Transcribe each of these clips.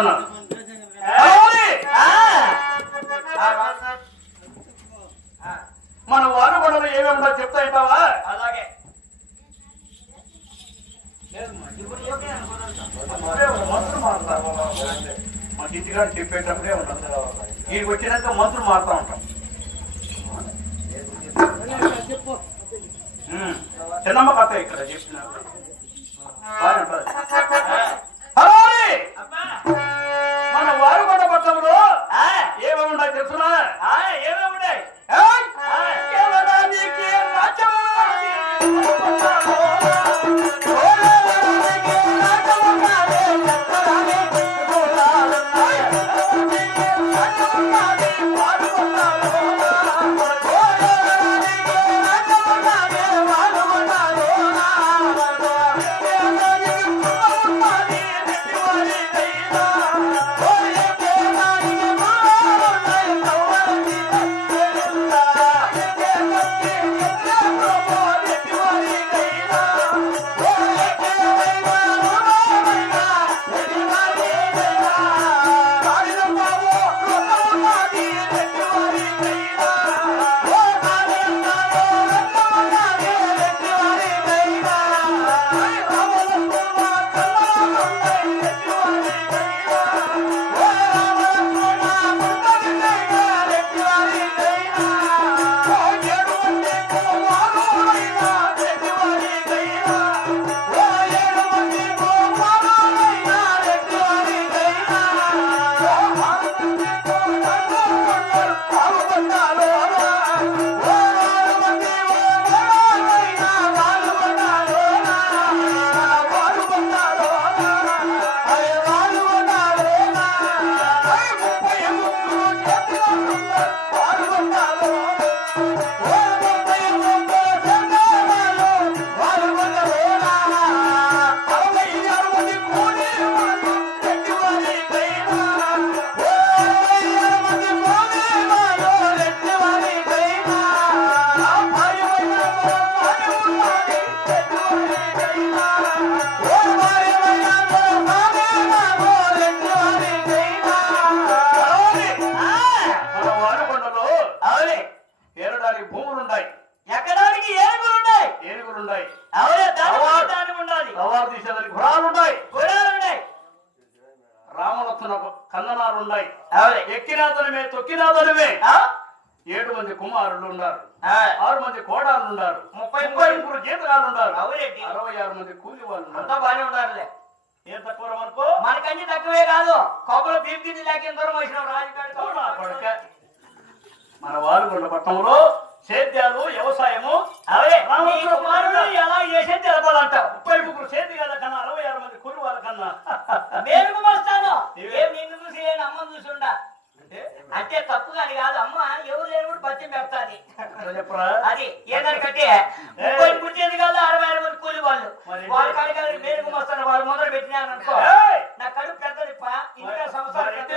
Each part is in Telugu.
అలానే మన వారు కూడా ఏమేమి చెప్తా ఉంటావా అలాగే. మా ఇంటికాడ చెప్పేటప్పుడే ఉంటాం వీడికి వచ్చినాక మంత్రులు మారుతా ఉంటాం. చిన్నమ్మ కథ ఇక్కడ చెప్పిన రామలక్ష్మణ కందనాలున్నాయి అవునే ఎక్కినాదనమే తొక్కినాదనమే ఆ? ఏడు మంది కుమారులు ఉన్నారు. ఆరు మంది కోడాలు ఉన్నారు ముప్పై ముప్పై ముగ్గురు. జీతగాలు ఉన్నారు అరవై ఆరు మంది కూలి వాళ్ళు అంతా బాగానే ఉండాలిలే ఏం తక్కువ మనకు? మనకంటే తక్కువే కాదు. కొబ్బరి బీప్ లేక దూరం వచ్చినాం మన వారుగుండ పట్టణంలో సేద్యాలు వ్యవసాయము. అవే కుమారుడు ఎలా చేసే తెలపాలంటావు ముప్పై ముగ్గురు సేద్యాల కన్నా అరవై ఆరు మంది కూలి వాళ్ళ కన్నా నేను వస్తాను నీవే. ఏం నిన్ను చూసి నేను అమ్మని చూసి ఉండా అంటే తప్పు కానీ కాదు అమ్మ ఎవరు లేని కూడా పత్యం పెడతాది అది ఏంటంటే ముప్పై పుట్టేది కాదు అరవై ఆరు మంది కూలి వాళ్ళు వాళ్ళ కాడికి నేను వస్తాను వాళ్ళు మొదలు పెట్టినాను అనుకో! నా కడుపు పెద్దది ఇంకా సంవత్సరాలు తింటే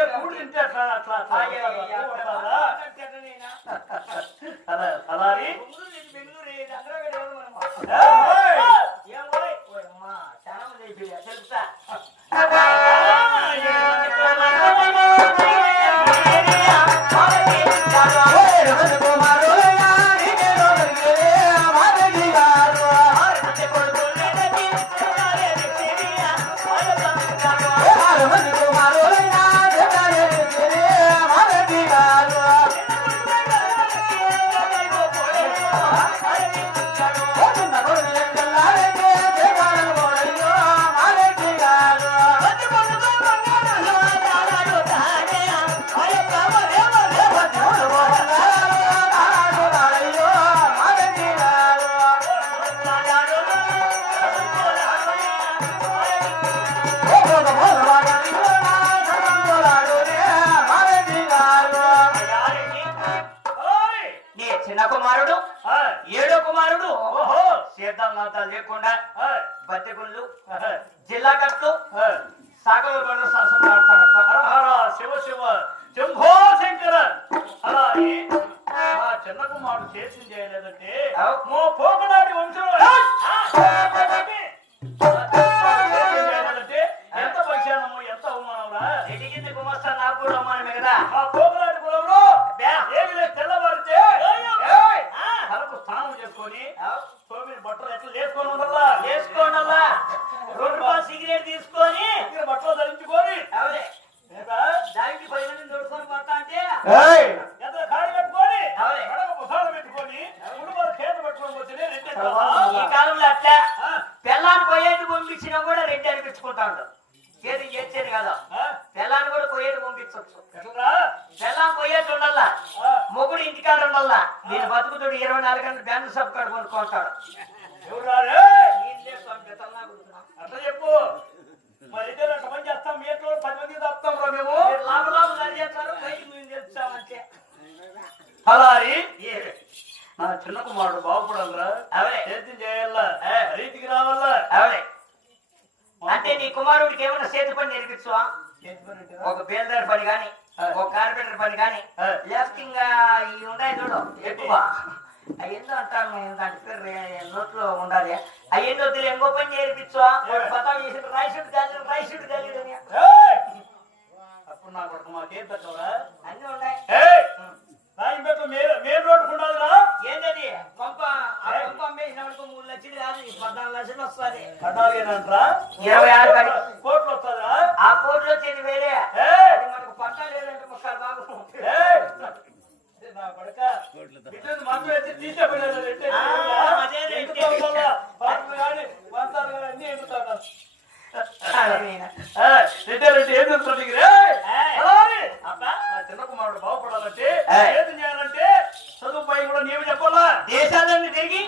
సీతాలంతా లేకుండా ఏయ్! జిల్లా కట్లు పడ శాసనం ఆడతాడు శివ శివ శంభో శంకర అలా మా చిన్న కుమారుడు చేసింది చేయలేదంటే. మో పోకనాటి చేయలేదంటే ఎంత పరిశానము ఎంత కింద గుమస్తా నాకు కూడా అమ్మానమే కదా మా పోకలాంటి రెండు రూపాయలు సిగరెట్ తీసుకొని బట్టలు ధరించుకొని? దానికి పది మంది దొడుకొని పోతా అంటే ఎక్కడ కాడి పెట్టుకొని ముసాలు పెట్టుకొని చేతులు పెట్టుకొని వచ్చినే రెండే ఈ కాలంలో అట్లా. పిల్లాన్ని పోయేది పంపించినా కూడా రెడ్డి అనిపించుకుంటా ఏది చేసేది కదా. పిల్లాన్ని కూడా పోయేది పంపించవచ్చు పిల్లాన్ని పోయేది ఉండాలా మొగుడు ఇంటికాడ ఉండాలా నేను బతుకుతుడు ఇరవై నాలుగు గంటలు బ్యాంకు సబ్ కార్డు కొనుక్కుంటాడు. అట్లా చెప్పు. మరి మంది చేస్తాం? మీ ఎట్లా పది మంది తప్పుతాం రా మేము. మీరు లాభ లాభం చేస్తారు బయటికి మేము తెలుస్తామంటే అలారి నా చిన్న కుమారుడు బాగుపడాలరా అవే. సేద్యం చేయాలా. రీతికి రావాలా. అవే. అంటే నీ కుమారుడికి ఏమైనా చేతి పని నేర్పించవా? ఒక బేల్దారి పని కానీ ఒక కార్పెంటర్ పని కానీ లేకపోతే ఇంకా ఉన్నాయి చూడు ఎక్కువ. అయ్యిందో అంటాను నేను రే- నోట్లో ఉండాలి. అయ్యిందో వద్దులే ఇంకో పని వాడు బతావు చేసిన రైసుడు కాదు రైసుడు కాదు ఏయ్! అప్పుడు నా కొడుకు మాకేం తక్కువరా అన్నీ ఉన్నాయి. మెయిన్ ఏంటది పంప ఆ పంప అమ్మేసినప్పుడు మూడు లక్షలు కాదు ఈ పద్నాలుగు లక్షలు వస్తుంది. పద్నాలుగేనంటరా? ఇరవై ఆరు కాడి. కోట్లు వస్తుందా? ఆ కోర్టులో వచ్చేది వేరే. మనకు పట్ట లేదంటే ముక్కలు బాగు చిన్న కుమారుడు బాగుపడాలంటే ఏయ్! ఏం చేయాలంటే చదువు పై కూడా నీవు చెప్పాలా? దేశాలను తిరిగి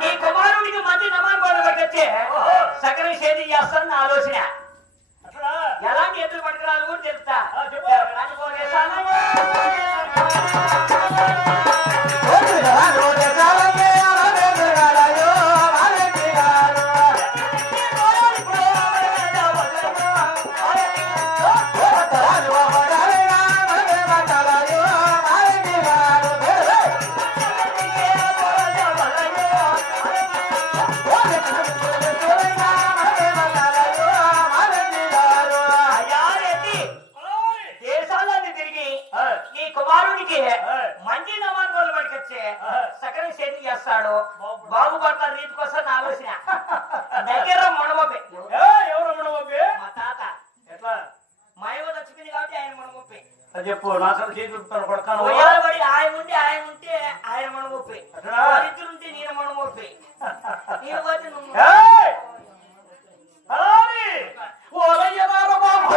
నీ కుమారుడికి మంచి నమాన్ పడబట్టొచ్చే సకల సేది చేస్తానని ఆలోచన. అట్లా? ఎలాంటి ఎదురు పట్టుకురాలు కూడా తెలుస్తా ఆ, అది చెప్పు. నా సరే చేసి చూపుతాను కొడకాను ఉయ్యాలబడి ఆయన ఉంటే ఆయన ఉంటే ఆయన మనమొప్పి అట్లా? వాళ్ళిద్దరు ఉంటే నేను మనమొప్పి నేను పోతే నువ్వు బాబు.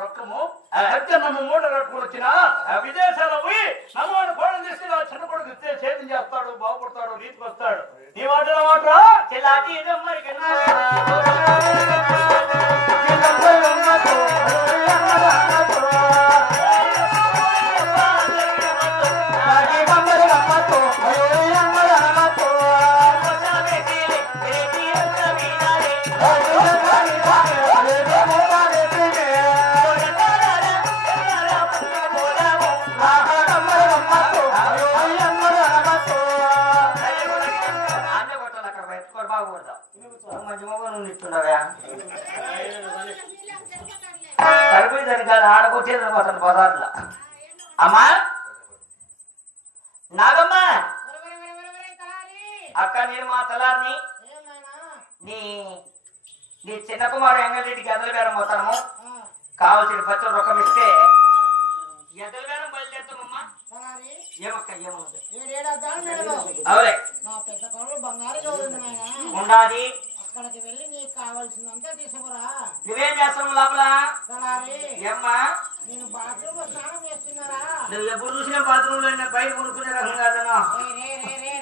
రొక్కము సత్య నమ్మ మూట కట్టుకుని వచ్చిన విదేశాల పోయి నమ్మని కోడలు తీసుకుని ఆ చిన్న కొడుకు సేద్యం చేస్తాడు బాగుపడతాడు రీతికి వస్తాడు. నీ చెల్లాటి ఏదో మరి కాదు ఆడకొచ్చేది అతను పదార్థాలు అమ్మా! నాగమ్మ! అక్క నేను మా తలారిని నీ నీ చిన్న కుమారు ఎంగరెడ్డికి ఎదల బేరం పోతాము. కావలసిన పచ్చడి రొక్కం ఇస్తే ఎదల బేరం బయలుదేరుతామమ్మా ఏమక్క ఏమవుతుంది? ఉండాలి అక్కడికి వెళ్ళి నీకు కావాల్సిందంతా తీసుకురా. నువ్వేం చేస్తావు లోపల? ఏమ్మా? నేను బాత్రూమ్ స్నానం చేస్తున్నారా? నువ్వు ఎప్పుడు చూసినా బాత్రూమ్లో బయట కొనుక్కునే రకం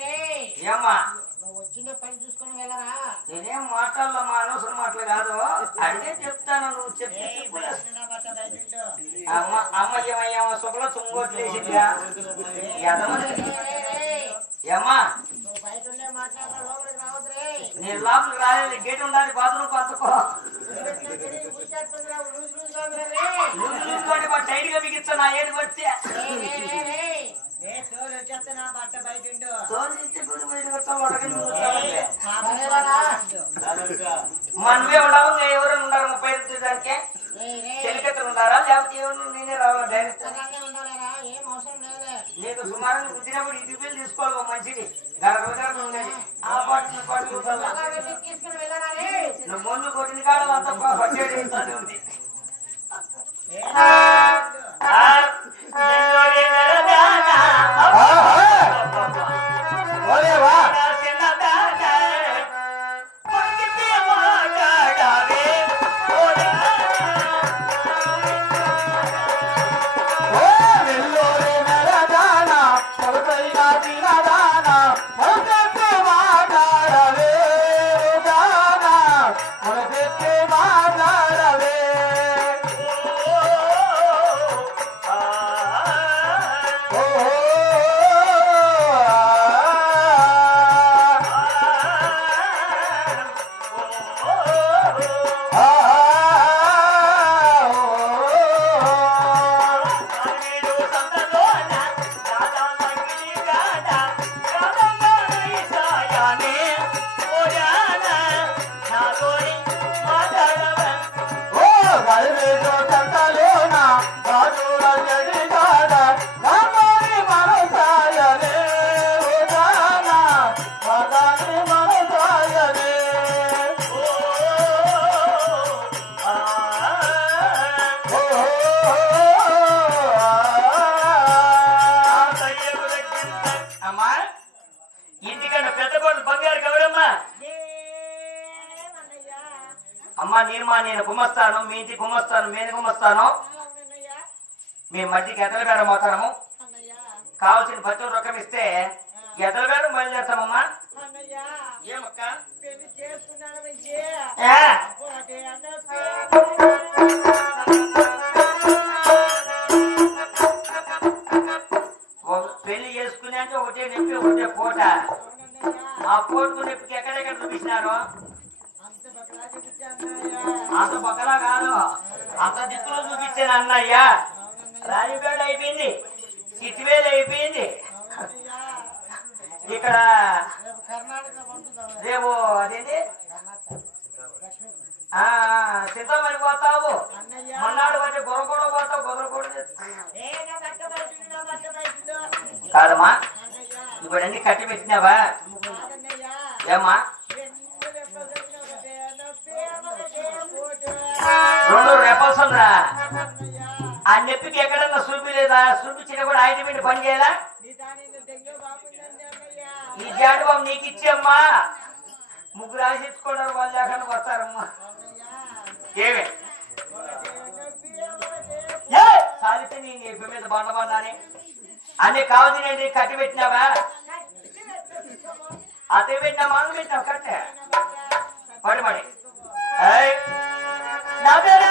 రే ఏమ్మా? నువ్వు వచ్చిందే పని చూసుకొని వెళ్ళరా. నేనేం మాట్లాడలో మా అనవసరం మాటలు కాదు. అడిగే చెప్తాను నువ్వు చెప్తే అమ్మ అమ్మ ఏమయ్యామ సుఖలో చుంగోట్లేసిందిగా ఏమ్మా? నువ్వు బయట ఉండే రే నేను లోపలికి రాలేదు గేట్ ఉండాలి బాత్రూమ్ మా టైట్గా బిగించా నా ఏడు మనమే ఉండవు ఎవరైనా ఉన్నారు ముప్పై ఐదు రే చెలికత్తలు ఉన్నారా లేకపోతే ఎవరు నేనే రావాలి? డైరెక్ట్ అలాగే ఉండాలిరా ఏం అవసరం లేదులే నీకు సుమారుగా కుదిరినప్పుడు ఇది బిల్లు తీసుకోవాలి ఒక మనిషిని. గడప గడప ఉండేది ఆ పాటు అమ్మా నేను మా నేను గుమ్మస్తాను మీ ఇంటికి గుమ్మస్తాను నేను గుమ్మస్తాను? మీ మధ్యకి బేరం అవుతాము అన్నయ్యా? కావాల్సిన పచ్చడి రొక్కం ఇస్తే ఎదల బేరం బయలుదేరుతామమ్మా? ఏమక్క పెళ్ళి చేసుకునే అంటే ఒకటే నొప్పి ఒకటే కోట? ఆ కోటుకు నొప్పికి ఎక్కడెక్కడ చూపించినారు. అంత పక్కలా కాదు. అంత దిక్కులో చూపించాను అన్నయ్య. రాజుపేట అయిపోయింది. సిట్టివేలు అయిపోయింది. ఇక్కడ రేపు అదేంటి? కర్ణాటక పోతావు. మొన్నాడు వచ్చి గొర్ర కూడా పోతావు గొర్ర కూడా కాదమ్మా ఇప్పుడు అన్ని కట్టి పెట్టినావా? ఏమ్మా రెండు రెప్పలు తగిలిన ఒకటే నొప్పి, ఒకటే పోటు. రెండు రెపల్సం రా ఆ నొప్పికి ఎక్కడన్నా చూపిలేదా చూపించిన కూడా ఆయన మీద పని చేయాలా? ఈ జాడు బాబు నీకు ఇచ్చేమ్మా ముగ్గురు ఆశించుకోవడం వాళ్ళు లేకుండా వస్తారమ్మా ఏమే? సాధితే నీ నొప్పి మీద బండబండాని అన్ని కావద్దు కట్టి పెట్టినావా? అతే పెట్టినా మనం పెట్టినావు కట్టే పడి పడి 라벨